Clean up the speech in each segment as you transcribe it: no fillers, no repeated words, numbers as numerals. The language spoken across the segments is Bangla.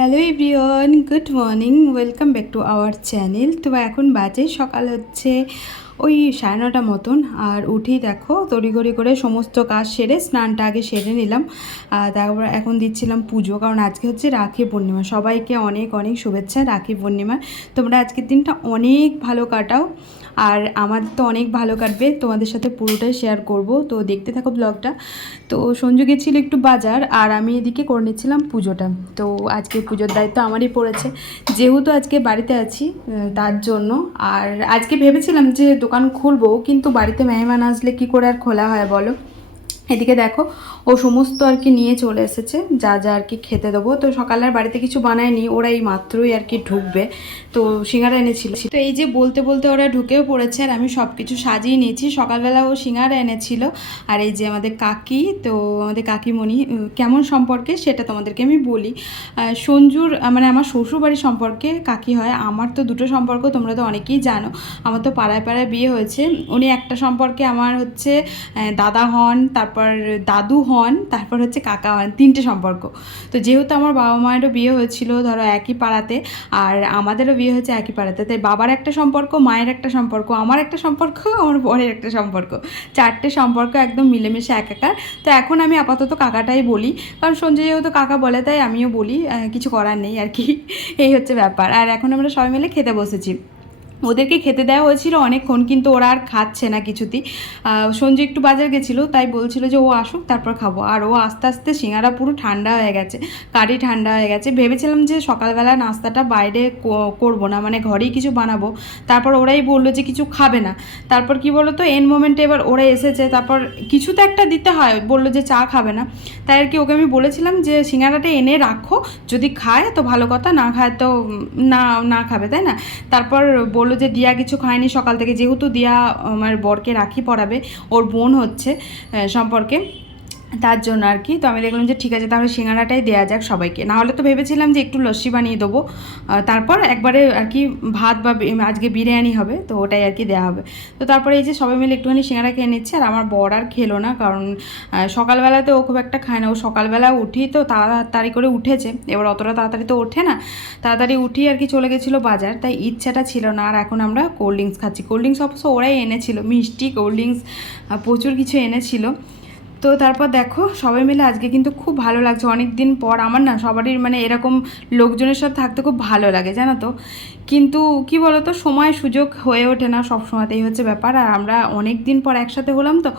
Hello everyone, good morning, welcome back to our channel. তো এখন বাজে সকাল হচ্ছে ওই 9:30 মতন। আর উঠেই দেখো তড়িঘড়ি করে সমস্ত কাজ সেরে স্নানটা আগে সেরে নিলাম। তারপর এখন দিচ্ছিলাম পুজো, কারণ আজকে হচ্ছে রাখি পূর্ণিমা। সবাইকে অনেক অনেক শুভেচ্ছা রাখি পূর্ণিমা। তোমরা আজকের দিনটা অনেক ভালো কাটাও, আর আমাদের তো অনেক ভালো কাটবে। তোমাদের সাথে পুরোটাই শেয়ার করব, তো দেখতে থাকো ব্লগটা। তো সঞ্জু গেছিল একটু বাজার, আর আমি এদিকে করে নিচ্ছিলাম পুজোটা। তো আজকে পুজোর দায়িত্ব আমারই পড়েছে, যেহেতু আজকে বাড়িতে আছি তার জন্য। আর আজকে ভেবেছিলাম যে দোকান খুলবো, কিন্তু বাড়িতে মেহমান আসলে কি করে আর খোলা হয় বলো। এদিকে দেখো ও সমস্ত আর কি নিয়ে চলে এসেছে, যা যা আর কি খেতে দেবো। তো সকালে আর বাড়িতে কিছু বানায়নি, ওরা এই মাত্রই আর কি ঢুকবে। তো সিঙ্গারা এনেছিল, তো এই যে বলতে বলতে ওরা ঢুকেও পড়েছে, আর আমি সব কিছু সাজিয়ে নিয়েছি। সকালবেলা ও সিঙ্গারা এনেছিল। আর এই যে আমাদের কাকি, তো আমাদের কাকিমণি কেমন সম্পর্কে সেটা তোমাদেরকে আমি বলি। সঞ্জুর মানে আমার শ্বশুরবাড়ির সম্পর্কে কাকি হয়। আমার তো দুটো সম্পর্ক তোমরা তো অনেকেই জানো। আমার তো পাড়ায় পাড়ায় বিয়ে হয়েছে। উনি একটা সম্পর্কে আমার হচ্ছে দাদা হন, তারপর দাদু হন, তারপর হচ্ছে কাকা হন, তিনটে সম্পর্ক। তো যেহেতু আমার বাবা মায়েরও বিয়ে হয়েছিল ধরো একই পাড়াতে, আর আমাদেরও বিয়ে হয়েছে একই পাড়াতে, তাই বাবার একটা সম্পর্ক, মায়ের একটা সম্পর্ক, আমার একটা সম্পর্ক, আমার বোনের একটা সম্পর্ক, চারটে সম্পর্ক একদম মিলেমিশে একাকার। তো এখন আমি আপাতত কাকাটাই বলি, কারণ সঞ্জয় যেহেতু কাকা বলে তাই আমিও বলি, কিছু করার নেই আর কি। এই হচ্ছে ব্যাপার। আর এখন আমরা সবাই মিলে খেতে বসেছি। ওদেরকে খেতে দেওয়া হয়েছিল অনেকক্ষণ, কিন্তু ওরা আর খাচ্ছে না কিছুতেই। সঞ্জয় একটু বাজার গেছিলো, তাই বলছিল যে ও আসুক তারপর খাবো। আর ও আস্তে আস্তে সিঙ্গারা পুরো ঠান্ডা হয়ে গেছে, কারি ঠান্ডা হয়ে গেছে। ভেবেছিলাম যে সকালবেলা নাস্তাটা বাইরে করবো না, মানে ঘরেই কিছু বানাবো। তারপর ওরাই বললো যে কিছু খাবে না। তারপর কি বলো তো, এন মোমেন্টে এবার ওরা এসেছে, তারপর কিছু তো একটা দিতে হয়। বললো যে চা খাবে না, তাই আর কি ওকে আমি বলেছিলাম যে সিঙ্গারাটা এনে রাখো, যদি খায় তো ভালো কথা, না খায় তো না না খাবে, তাই না। তারপর বললো যে দিয়া কিছু খায়নি সকাল থেকে, যেহেতু দিয়া আমার বরকে রাখি পরাবে, ওর বোন হচ্ছে সম্পর্কে, তার জন্য আর কি। তো আমি দেখলাম যে ঠিক আছে, তাহলে সিঙ্গারাটাই দেওয়া যাক সবাইকে। না হলে তো ভেবেছিলাম যে একটু লস্যি বানিয়ে দেবো, তারপর একবারে আর কি ভাত বা আজকে বিরিয়ানি হবে, তো ওটাই আর কি দেওয়া হবে। তো তারপরে এই যে সবাই মিলে একটুখানি সিঙ্গারা খেয়ে নিচ্ছে। আর আমার বর আর খেলো না, কারণ সকালবেলাতে ও খুব একটা খায় না। ও সকালবেলা উঠি তো তাড়াতাড়ি করে উঠেছে, এবার অতটা তাড়াতাড়ি তো ওঠে না। তাড়াতাড়ি উঠি আর কি চলে গেছিলো বাজার, তাই ইচ্ছাটা ছিল না। আর এখন আমরা কোল্ড ড্রিঙ্কস খাচ্ছি। কোল্ড ড্রিঙ্কস অবশ্য ওরাই এনেছিল, মিষ্টি কোল্ড ড্রিঙ্কস প্রচুর কিছু এনেছিল। তো তারপর দেখো সবাই মিলে আজকে কিন্তু খুব ভালো লাগছে। অনেক দিন পর আমার না সবারই মানে এরকম লোকজনের সাথে থাকতে খুব ভালো লাগে, জানো তো। কিন্তু কি বলতো, সময় সুযোগ হয়ে ওঠে না সব সময়তেই, হচ্ছে ব্যাপার। আর আমরা অনেক দিন পর একসাথে হলাম, তো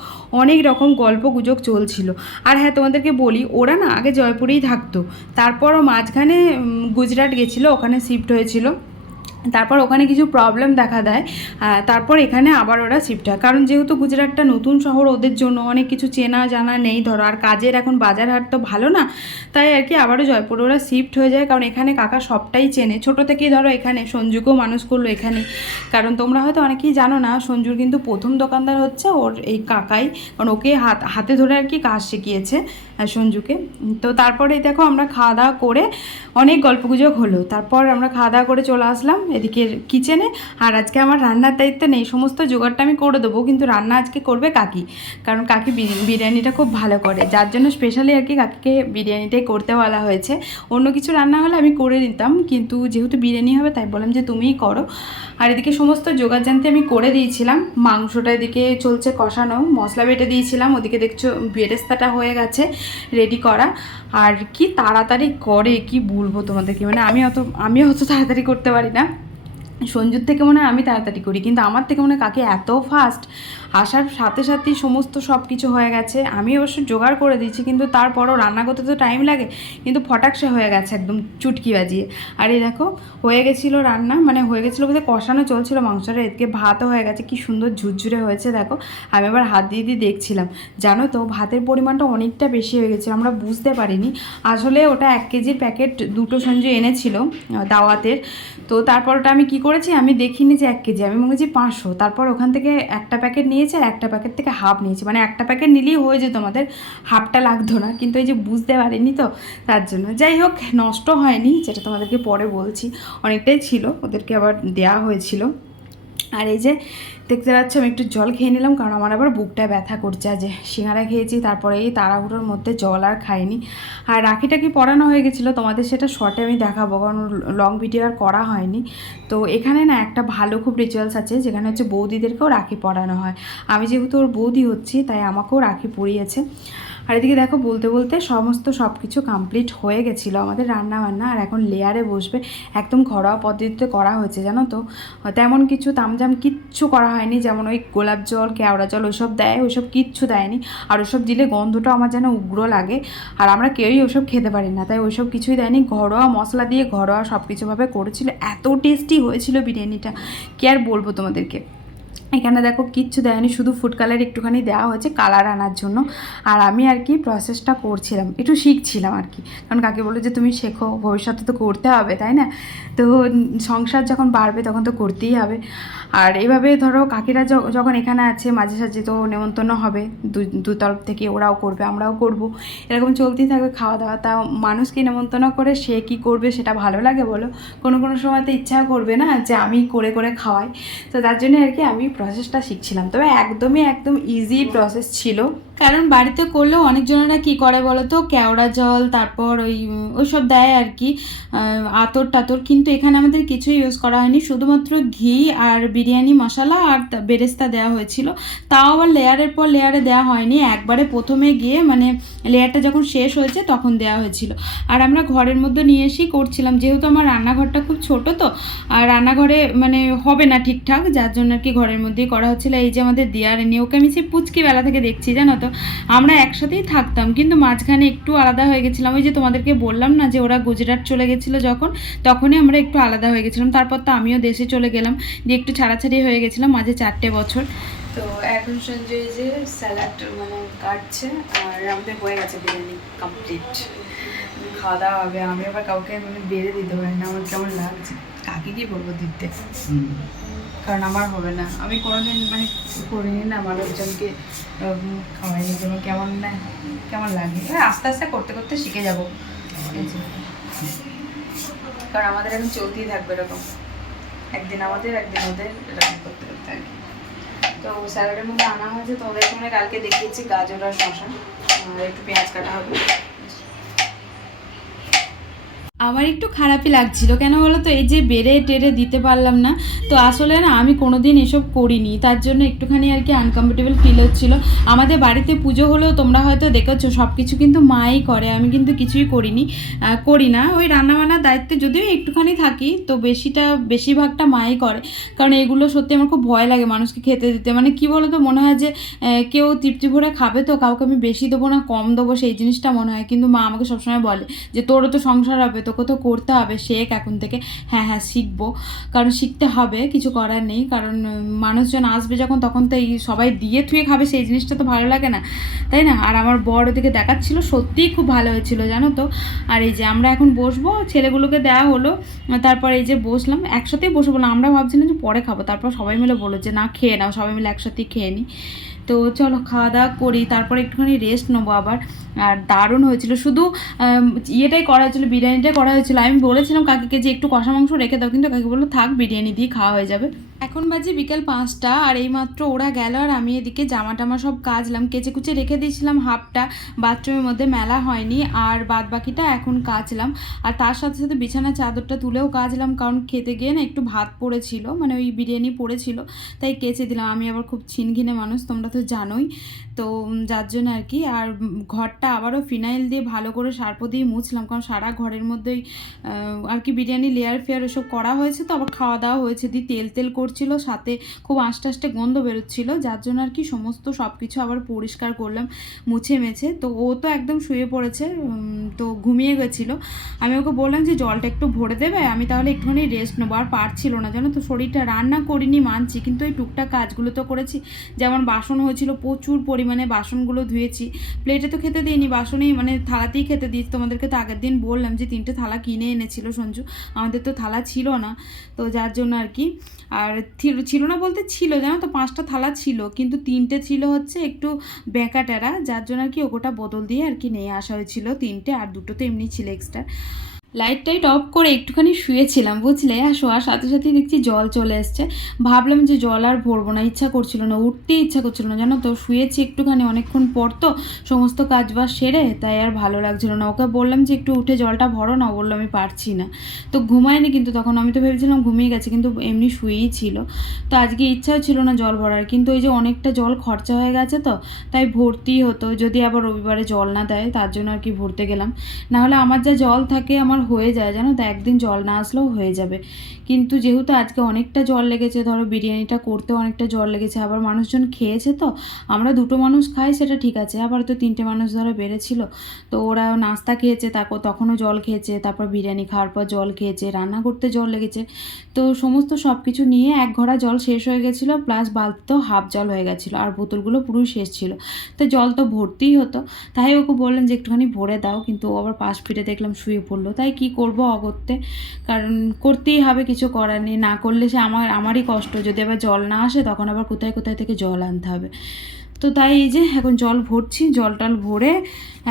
অনেক রকম গল্প গুজব চলছিল। আর হ্যাঁ, তোমাদেরকে বলি, ওরা না আগে জয়পুরেই থাকতো, তারপরও মাঝখানে গুজরাট গেছিলো, ওখানে শিফট হয়েছিল। তারপর ওখানে কিছু প্রবলেম দেখা দেয়, তারপর এখানে আবার ওরা শিফট হয়। কারণ যেহেতু গুজরাটটা নতুন শহর, ওদের জন্য অনেক কিছু চেনা জানা নেই ধরো, আর কাজের এখন বাজার হাট তো ভালো না, তাই আর কি আবারও জয়পুরে ওরা শিফট হয়ে যায়। কারণ এখানে কাকা সবটাই চেনে, ছোটো থেকেই ধরো এখানে সঞ্জুকেও মানুষ করলো এখানে। কারণ তোমরা হয়তো অনেকেই জানো না, সঞ্জুর কিন্তু প্রথম দোকানদার হচ্ছে ওর এই কাকাই, কারণ ওকে হাতে ধরে আর কি কাজ শিখিয়েছে সঞ্জুকে। তো তারপরে দেখো আমরা খাওয়া দাওয়া করে অনেক গল্পগুজব হলো, তারপর আমরা খাওয়া দাওয়া করে চলে আসলাম এদিকে কিচেনে। আর আজকে আমার রান্নার দায়িত্ব নেই, সমস্ত জোগাড়টা আমি করে দেবো, কিন্তু রান্না আজকে করবে কাকি। কারণ কাকি বিরিয়ানিটা খুব ভালো করে, যার জন্য স্পেশালি আর কি কাকিকে বিরিয়ানিটাই করতে বলা হয়েছে। অন্য কিছু রান্না হলে আমি করে নিতাম, কিন্তু যেহেতু বিরিয়ানি হবে তাই বললাম যে তুমিই করো। আর এদিকে সমস্ত জোগাড় জানতে আমি করে দিয়েছিলাম। মাংসটা এদিকে চলছে কষানো, মশলা বেটে দিয়েছিলাম, ওদিকে দেখছো বেরেস্তাটা হয়ে গেছে রেডি করা। আর কি তাড়াতাড়ি করে কি বলবো তোমাদেরকে, মানে আমি অত তাড়াতাড়ি করতে পারি না। সঞ্জুর থেকে মনে হয় আমি তাড়াতাড়ি করি, কিন্তু আমার থেকে মনে হয় কাকে এত ফাস্ট। আসার সাথে সাথেই সমস্ত সব কিছু হয়ে গেছে। আমি অবশ্য জোগাড় করে দিয়েছি, কিন্তু তারপরও রান্না করতে তো টাইম লাগে, কিন্তু ফটাকসে হয়ে গেছে একদম চুটকি বাজিয়ে। আর এই দেখো হয়ে গেছিলো রান্না, মানে হয়ে গেছিলো বলতে কষানো চলছিল মাংসটা, এদিকে ভাতও হয়ে গেছে, কি সুন্দর ঝুরঝুরে হয়েছে দেখো। আমি আবার হাত দিয়ে দিয়ে দেখছিলাম, জানো তো ভাতের পরিমাণটা অনেকটা বেশি হয়ে গেছিলো, আমরা বুঝতে পারিনি। আসলে ওটা 1 কেজির প্যাকেট দুটো সঞ্জু এনেছিল দাওয়াতের। তো তারপর ওটা আমি কী করেছি, আমি দেখিনি যে 1 কেজি, আমি মনে করছি 500। তারপর ওখান থেকে একটা প্যাকেট নিয়েছে, আর একটা প্যাকেট থেকে হাফ নিয়েছি, মানে একটা প্যাকেট নিলেই হয়ে যেত আমাদের, হাফটা লাগতো না। কিন্তু এই যে বুঝতে পারিনি তো, তার জন্য। যাই হোক, নষ্ট হয়নি, যেটা তোমাদেরকে পরে বলছি, অনেকটাই ছিল, ওদেরকে আবার দেয়া হয়েছিল। আর এই যে দেখতে পাচ্ছি আমি একটু জল খেয়ে নিলাম, কারণ আমার আবার বুকটায় ব্যথা করছে। আজ সিঙ্গারা খেয়েছি, তারপরে এই তাড়াহুড়োর মধ্যে জল আর খাইনি। আর রাখিটা কি পরানো হয়ে গেছিলো, তোমাদের সেটা শর্টে আমি দেখাবো, কারণ লং ভিডিও আর করা হয়নি। তো এখানে না একটা ভালো খুব রিচুয়ালস আছে, যেখানে হচ্ছে বৌদিদেরকেও রাখি পরানো হয়। আমি যেহেতু ওর বৌদি হচ্ছি, তাই আমাকেও রাখি পরিয়েছে। আর এদিকে দেখো বলতে বলতে সব কিছু কমপ্লিট হয়ে গেছিলো আমাদের রান্না বান্না। আর এখন লেয়ারে বসবে, একদম ঘরোয়া পদ্ধতিতে করা হয়েছে জানো তো। তেমন কিছু তামজাম কিচ্ছু করা হয়নি, যেমন ওই গোলাপ জল কেওড়া জল ওইসব দেয়, ওইসব কিচ্ছু দেয়নি। আর ওইসব দিলে গন্ধটা আমার যেন উগ্র লাগে, আর আমরা কেউই ওইসব খেতে পারি না, তাই ওইসব কিছুই দেয়নি। ঘরোয়া মশলা দিয়ে ঘরোয়া সব কিছুভাবে করেছিল, এত টেস্টি হয়েছিল বিরিয়ানিটা, কি আর বলবো তোমাদেরকে। এখানে দেখো কিচ্ছু দেয়নি, শুধু ফুড কালার একটুখানি দেওয়া হয়েছে কালার আনার জন্য। আর আমি আর কি প্রসেসটা করছিলাম, একটু শিখছিলাম আর কি, কারণ কাকে বলে যে তুমি শেখো, ভবিষ্যতে তো করতে হবে তাই না। তো সংসার যখন বাড়বে তখন তো করতেই হবে। আর এইভাবে ধরো কাকিরা যখন এখানে আছে মাঝে সাঝে তো নেমন্তন্ন হবে, দু তরফ থেকে, ওরাও করবে আমরাও করব, এরকম চলতেই থাকবে খাওয়া দাওয়া। তা মানুষকে নেমন্তন্ন করে সে কি করবে সেটা ভালো লাগে বলো? কোনো সময় তো ইচ্ছা করবে না যে আমি করে করে খাওয়াই। তো তার জন্য আর কি আমি প্রসেসটা শিখছিলাম, তবে একদম ইজি প্রসেস ছিল। কারণ বাড়িতে করলেও অনেকজনেরা কী করে বলো তো, কেওড়া জল তারপর ওইসব দেয় আর কি, আতর টাতর, কিন্তু এখানে আমাদের কিছুই ইউজ করা হয়নি, শুধুমাত্র ঘি আর বিরিয়ানি মশলা আর বেরেস্তা দেওয়া হয়েছিল। তাও আবার লেয়ারের পর লেয়ারে দেওয়া হয়নি, একবারে প্রথমে গিয়ে মানে লেয়ারটা যখন শেষ হয়েছে তখন দেওয়া হয়েছিল। আর আমরা ঘরের মধ্যে নিয়ে এসেই করছিলাম, যেহেতু আমার রান্নাঘরটা খুব ছোট, তো আর রান্নাঘরে মানে হবে না ঠিকঠাক, যার জন্য আর কি ঘরের মধ্যেই করা হচ্ছিলো। এই যে আমাদের দিয়ারিনী, ওকে আমি সেই পুচকি বেলা থেকে দেখছি জানো তো, আমরা একসাথেই থাকতাম, কিন্তু মাঝখানে একটু আলাদা হয়ে গেছিলাম। ওই যে তোমাদেরকে বললাম না যে ওরা গুজরাট চলে গেছিলো যখন, তখনই আমরা একটু আলাদা হয়ে গেছিলাম। তারপর তো আমিও দেশে চলে গেলাম, দিয়ে একটু ছাড়াছাড়ি হয়ে গেছিলাম, মাঝে 4টে বছর। তো এখন সঞ্জয় যে স্যালাড মানে কাটছে, আর আমাদের হয়ে গেছে বিরিয়ানি কমপ্লিট, খাওয়া দাওয়া হবে। আমি আবার কাউকে মানে বেড়ে দিতে পারি না, আমার কেমন লাগছে, কাকে কি বলবো দিতে, কারণ আমার হবে না। আমি কোনোদিন মানে করিনি না মানুষজনকে খাওয়াইনি, যেমন কেমন লাগে, আস্তে আস্তে করতে করতে শিখে যাবো, কারণ আমাদের এখন চলতেই থাকবে এরকম, একদিন আমাদের একদিন ওদের, এরকম করতে করতে আর কি। তো স্যালাডের মধ্যে আনা হয়েছে, তোমাদের এখানে কালকে দেখিয়েছি গাজর আর শসা, আর একটু পেঁয়াজ কাটা হবে। আমার একটু খারাপই লাগছিল, কেন বলো তো, এই যে বেড়ে টেরে দিতে পারলাম না, তো আসলে না আমি কোনোদিন এসব করিনি, তার জন্য একটুখানি আর কি আনকমফোর্টেবল ফিল হচ্ছিলো। আমাদের বাড়িতে পুজো হলেও তোমরা হয়তো দেখেছো সব কিছু কিন্তু মাই করে, আমি কিন্তু কিছুই করি না। ওই রান্নাবান্নার দায়িত্বে যদিও একটুখানি থাকি, তো বেশিরভাগটা মাই করে, কারণ এগুলো সত্যি আমার খুব ভয় লাগে মানুষকে খেতে দিতে। মানে কি বলো তো, মনে হয় যে কেউ তৃপ্তি ভরে খাবে, তো কাউকে আমি বেশি দেবো না কম দেবো, সেই জিনিসটা মনে হয়। কিন্তু মা আমাকে সবসময় বলে যে তোরও তো সংসার হবে, তোকে তো করতে হবে, শেখ এখন থেকে। হ্যাঁ শিখবো, কারণ শিখতে হবে, কিছু করার নেই, কারণ মানুষজন আসবে যখন, তখন তো এই সবাই দিয়ে থুয়ে খাবে, সেই জিনিসটা তো ভালো লাগে না, তাই না? আর আমার বড় ওদিকে দেখাচ্ছিল, সত্যিই খুব ভালো হয়েছিল জানো তো। আর এই যে আমরা এখন বসবো, ছেলেগুলোকে দেওয়া হলো, তারপর এই যে বসলাম, একসাথেই বসবো না, আমরা ভাবছিলাম যে পরে খাবো, তারপর সবাই মিলে বললো যে না খেয়ে নাও, সবাই মিলে একসাথেই খেয়ে নিই। তো চলো খাওয়া দাওয়া করি, তারপরে একটুখানি রেস্ট নেবো আবার। আর দারুণ হয়েছিল, শুধু ইয়েটাই করা হয়েছিলো, বিরিয়ানিটাই করা হয়েছিলো। আমি বলেছিলাম কাকিকে যে একটু কষা মাংস রেখে দাও, কিন্তু কাকি বললো থাক, বিরিয়ানি দিয়ে খাওয়া হয়ে যাবে। এখন বাজে বিকেল 5টা, আর এইমাত্র ওরা গেল, আর আমি এদিকে জামা টামা সব কাচলাম, কেচে কুচে রেখে দিয়েছিলাম হাফটা, বাথরুমের মধ্যে মেলা হয়নি, আর বাদ বাকিটা এখন কাচলাম। আর তার সাথে সাথে বিছানা চাদরটা তুলেও কাচলাম, কারণ খেতে গিয়ে না একটু ভাত পড়েছিল, মানে ওই বিরিয়ানি পড়েছিল, তাই কেচে দিলাম। আমি আবার খুব ছিনঘিনে মানুষ, তোমরা তো জানোই, তো যার জন্য আর কি। আর ঘরটা আবারও ফিনাইল দিয়ে ভালো করে সার্প দিয়ে মুছলাম, কারণ সারা ঘরের মধ্যেই আর কি বিরিয়ানি লেয়ার ফেয়ার এসব করা হয়েছে, তো আবার খাওয়া দাওয়া হয়েছে, দিয়ে তেল করছিল, সাথে খুব আস্তে গন্ধ বেরোচ্ছিল, যার জন্য আর কি সমস্ত সব কিছু আবার পরিষ্কার করলাম মুছে মেছে। তো ও তো একদম শুয়ে পড়েছে, তো ঘুমিয়ে গেছিলো। আমি ওকে বললাম যে জলটা একটু ভরে দেবে, আমি তাহলে একটুখানি রেস্ট নেবো। আর পারছিল না জানো তো, শরীরটা, রান্না করিনি মানছি, কিন্তু ওই টুকটাক কাজগুলো তো করেছি, যেমন বাসন হয়েছিল প্রচুর পরিমাণে, বাসনগুলো ধুয়েছি, প্লেটে তো খেতে দিইনি, বাসনেই মানে থালাতেই খেতে দিই। তোমাদেরকে তো আগের দিন বললাম যে 3টে থালা কিনে এনেছিল সঞ্জু, আমাদের তো থালা ছিল না, তো যার জন্য আর কি। আর ছিল না বলতে ছিল জানো তো, 5টা থালা ছিল, কিন্তু 3টে ছিল হচ্ছে একটু বেঁকা টেরা, যার জন্য আর কি ওটা বদল দিয়ে আর কি নিয়ে আসা হয়েছিল 3টে, আর 2টো তো এমনি ছিল এক্সট্রা। লাইট টাইট অফ করে একটুখানি শুয়েছিলাম বুঝলে, আর শোয়ার সাথে সাথে দেখছি জল চলে এসছে। ভাবলাম যে জল আর ভরবো না, ইচ্ছা করছিল না, উঠতে ইচ্ছা করছিল না জানো তো। শুয়েছি একটুখানি অনেকক্ষণ পর তো সমস্ত কাজ বাজ সেরে, তাই আর ভালো লাগছিল না। ওকে বললাম যে একটু উঠে জলটা ভরো না, বললো আমি পারছি না। তো ঘুমায়নি কিন্তু তখন, আমি তো ভেবেছিলাম ঘুমিয়ে গেছে, কিন্তু এমনি শুয়েই ছিল। তো আজকে ইচ্ছাও ছিল না জল ভরার, কিন্তু ওই যে অনেকটা জল খরচা হয়ে গেছে তো, তাই ভর্তি হতো। যদি আবার রবিবারে জল না দেয় তার জন্য আর কি ভরতে গেলাম। নাহলে আমার যা জল থাকে আমার হয়ে যায় জানো তো, একদিন জল না আসলেও হয়ে যাবে। কিন্তু যেহেতু আজকে অনেকটা জল লেগেছে, ধরো বিরিয়ানিটা করতেও অনেকটা জল লেগেছে, আবার মানুষজন খেয়েছে তো, আমরা 2টো মানুষ খাই সেটা ঠিক আছে, আবার তো 3টে মানুষ ধরো বেড়েছিল। তো ওরা নাস্তা খেয়েছে, তারপর তখনও জল খেয়েছে, তারপর বিরিয়ানি খাওয়ার পর জল খেয়েছে, রান্না করতে জল লেগেছে। তো সমস্ত সব কিছু নিয়ে এক ঘড়া জল শেষ হয়ে গেছিলো, প্লাস বালতিতেও হাফ জল হয়ে গেছিলো, আর বোতলগুলো পুরোই শেষ ছিল। তো জল তো ভরতেই হতো, তাই ওকে বললাম যে একটুখানি ভরে দাও, কিন্তু ও আবার পাশ ফিরে দেখলাম শুয়ে পড়লো। তাই কি করব অগত্যে, কারণ করতেই হবে, কিছু করার নেই। না করলে সে আমারই কষ্ট, যদি আবার জল না আসে তখন আবার কোথায় কোথায় থেকে জল আনতে হবে। তো তাই এই যে এখন জল ভরছি, জল টল ভরে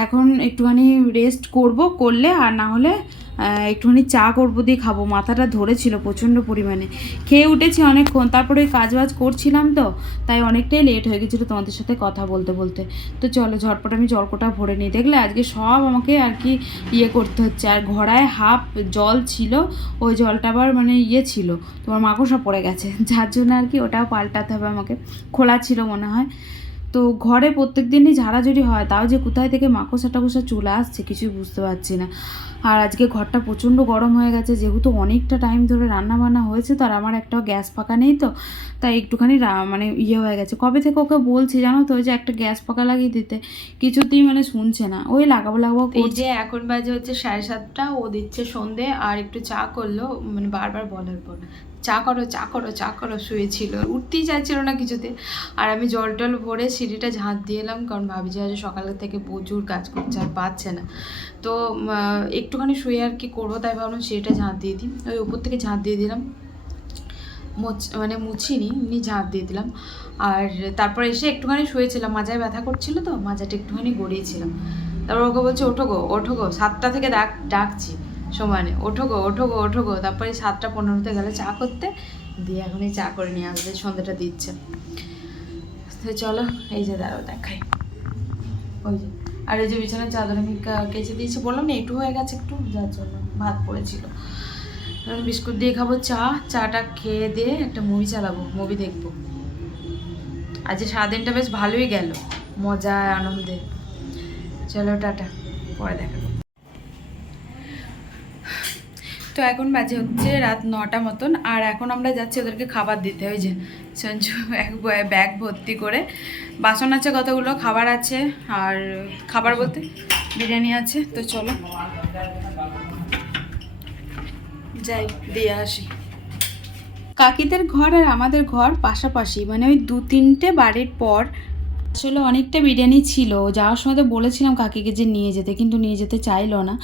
এখন একটুখানি রেস্ট করলে, আর না হলে একটুখানি চা করবো, দিয়ে খাবো। মাথাটা ধরেছিল প্রচণ্ড পরিমাণে, খেয়ে উঠেছি অনেকক্ষণ, তারপরে ওই কাজবাজ করছিলাম তো, তাই অনেকটাই লেট হয়ে গেছিলো তোমাদের সাথে কথা বলতে বলতে। তো চলো ঝটপট আমি জলকোটা ভরে নিই। দেখলে আজকে সব আমাকে আর কি করতে হচ্ছে। আর ঘড়ায় হাফ জল ছিল, ওই জলটা আবার মানে ছিল, তোমার মাকড়সা পড়ে গেছে, যার জন্য আর কি ওটাও পাল্টাতে হবে আমাকে। খোলা ছিল মনে হয়। তো ঘরে প্রত্যেক দিনই ঝাড়াঝুড়ি হয়, তাও যে কোথায় থেকে মাকড়সা টাকড়সা চলে আসছে কিছুই বুঝতে পারছি না। আর আজকে ঘরটা প্রচণ্ড গরম হয়ে গেছে, যেহেতু অনেকটা টাইম ধরে রান্না বান্না হয়েছে, তো আর আমার একটাও গ্যাস পাকা নেই তো, তাই একটুখানি মানে হয়ে গেছে। কবে থেকে ওকে বলছি জানো তো, ওই যে একটা গ্যাস পাকা লাগিয়ে দিতে, কিছুতেই মানে শুনছে না। ওই লাগাবো এই যে এখন বাজে হচ্ছে 7:30, ও দিচ্ছে সন্ধে, আর একটু চা করলো, মানে বারবার বলার পর চা করো চা করো চা করো, শুয়েছিল, উঠতেই চাইছিল না কিছুতে। আর আমি জল টল ভরে সিঁড়িটা ঝাঁট দিয়ে এলাম, কারণ ভাবি যে আজ সকালের থেকে প্রচুর কাজ করছে আর পাচ্ছে না। তো একটুখানি শুয়ে আর কি করবো, তাই ভাবলাম সিঁড়িটা ঝাঁট দিয়ে দিই। ওই উপর থেকে ঝাঁট দিয়ে দিলাম, মানে মুছিনি, এমনি ঝাঁট দিয়ে দিলাম। আর তারপর এসে একটুখানি শুয়েছিলাম, মাজায় ব্যথা করছিল তো, মাজাটা একটুখানি গড়িয়েছিলাম। তারপর ওকে বলছে ওঠো গো ওঠো গো, 7টা থেকে ডাকছি সমানে, ওঠো গো ওঠো গো ওঠো গো। তারপরে 7:15 গেলে চা করতে, দিয়ে এখন এই চা করে নিয়ে আসবে, সন্ধ্যাটা দিচ্ছে। তো চলো, এই যে দাঁড়াও দেখাই, ওই যে, আর এই যে বিছানার চাদর আমি কেচে দিয়েছি, বললাম না একটু হয়ে গেছে একটু, যার জন্য ভাত পড়েছিল। বিস্কুট দিয়ে খাবো, চাটা খেয়ে দিয়ে একটা মুভি চালাবো, মুভি দেখবো। আজ সারাদিনটা বেশ ভালোই গেল, মজায় আনন্দে। চলো টাটা, পরে দেখা। তো এখন বাজে হচ্ছে রাত 9টা মতন, আর এখন আমরা যাচ্ছি ওদেরকে খাবার দিতে। ওই যে সঞ্জু এক ব্যাগ ভর্তি করে, বাসন আছে কতগুলো, খাবার আছে, আর খাবার বলতে বিরিয়ানি আছে। তো চলো যাই দিয়ে আসি। কাকিদের ঘর আর আমাদের ঘর পাশাপাশি, মানে ওই 2-3টে বাড়ির পর। আসলে অনেকটা বিরিয়ানি ছিল, যাওয়ার সময় তো বলেছিলাম কাকিকে যে নিয়ে যেতে, কিন্তু নিয়ে যেতে চাইলো না।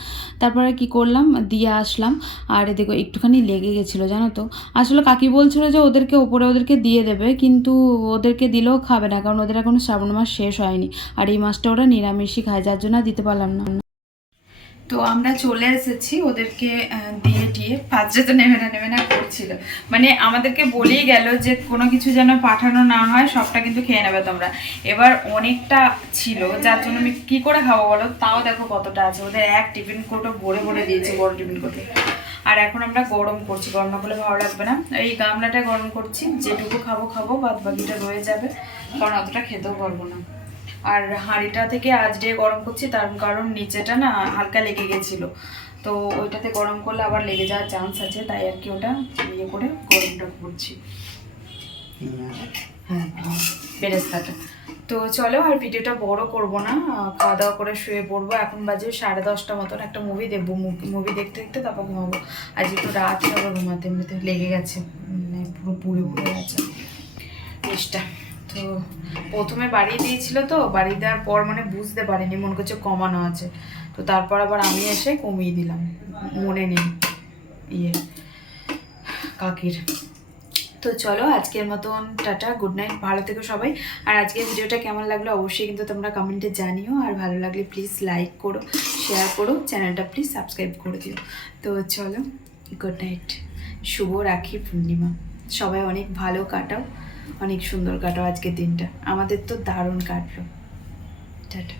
তারপরে কি করলাম, দিয়ে আসলাম। আর এদিকে একটুখানি লেগে গেছিলো জানো তো। আসলে কাকি বলছিল যে ওদেরকে দিয়ে দেবে, কিন্তু ওদেরকে দিলেও খাবে না, কারণ ওদের এখনো শ্রাবণ মাস শেষ হয়নি, আর এই মাসটা ওরা নিরামিষই খায়, যার জন্য দিতে পারলাম না। তো আমরা চলে এসেছি, ওদেরকে দিয়ে ফার্স্টে তো নেবে না করছিল, মানে আমাদেরকে বলেই গেল যে কোনো কিছু যেন পাঠানো না হয়, সবটা কিন্তু খেয়ে নেবে তোমরা। এবার অনেকটা ছিল, যার জন্য আমি কী করে খাবো বলো, তাও দেখো কতটা আছে। ওদের এক টিফিন কোটো ভরে ভরে দিয়েছে, বড় টিফিন কোটো। আর এখন আমরা গরম করছি, গরম না করলে ভালো লাগবে না। এই গামলাটা গরম করছি, যেটুকু খাবো বাদ বাকিটা রয়ে যাবে, কারণ অতটা খেতেও পারবো না। আর হাঁড়িটা থেকে আজকে গরম করছি, তার কারণ নিচেটা না হালকা লেগে গেছিলো, তো ওইটাতে গরম করলে আবার লেগে যাওয়ার চান্স আছে, তাই আর কি ওটা করে গরমটা করছি। হ্যাঁ, বেরেস্তাটা। তো চলো, আর ভিডিওটা বড় করব না, খাওয়া দাওয়া করে শুয়ে পড়বো। এখন বাজে 10:30 মতন, একটা মুভি দেখবো, মুভি দেখতে দেখতে তারপর ঘুমাবো। আজ একটু রাত হবে ঘুমাতে, এমনিতে লেগে গেছে, মানে পুরো পুড়ে গেছে জিনিসটা। তো প্রথমে বাড়িয়ে দিয়েছিল, তো বাড়িয়ে দেওয়ার পর মানে বুঝতে পারিনি, মনে করছে কমানো আছে, তো তারপর আবার আমি এসে কমিয়ে দিলাম, মনে নেই কাকির। তো চলো আজকের মতন টাটা, গুড নাইট, ভালো থেকো সবাই। আর আজকের ভিডিওটা কেমন লাগলো অবশ্যই কিন্তু তোমরা কমেন্টে জানিও, আর ভালো লাগলে প্লিজ লাইক করো, শেয়ার করো, চ্যানেলটা প্লিজ সাবস্ক্রাইব করে দিও। তো চলো, গুড নাইট, শুভ রাখি পূর্ণিমা। সবাই অনেক ভালো কাটাও, অনেক সুন্দর কাটাও আজকের দিনটা, আমাদের তো দারুণ কাটলো। টাটা।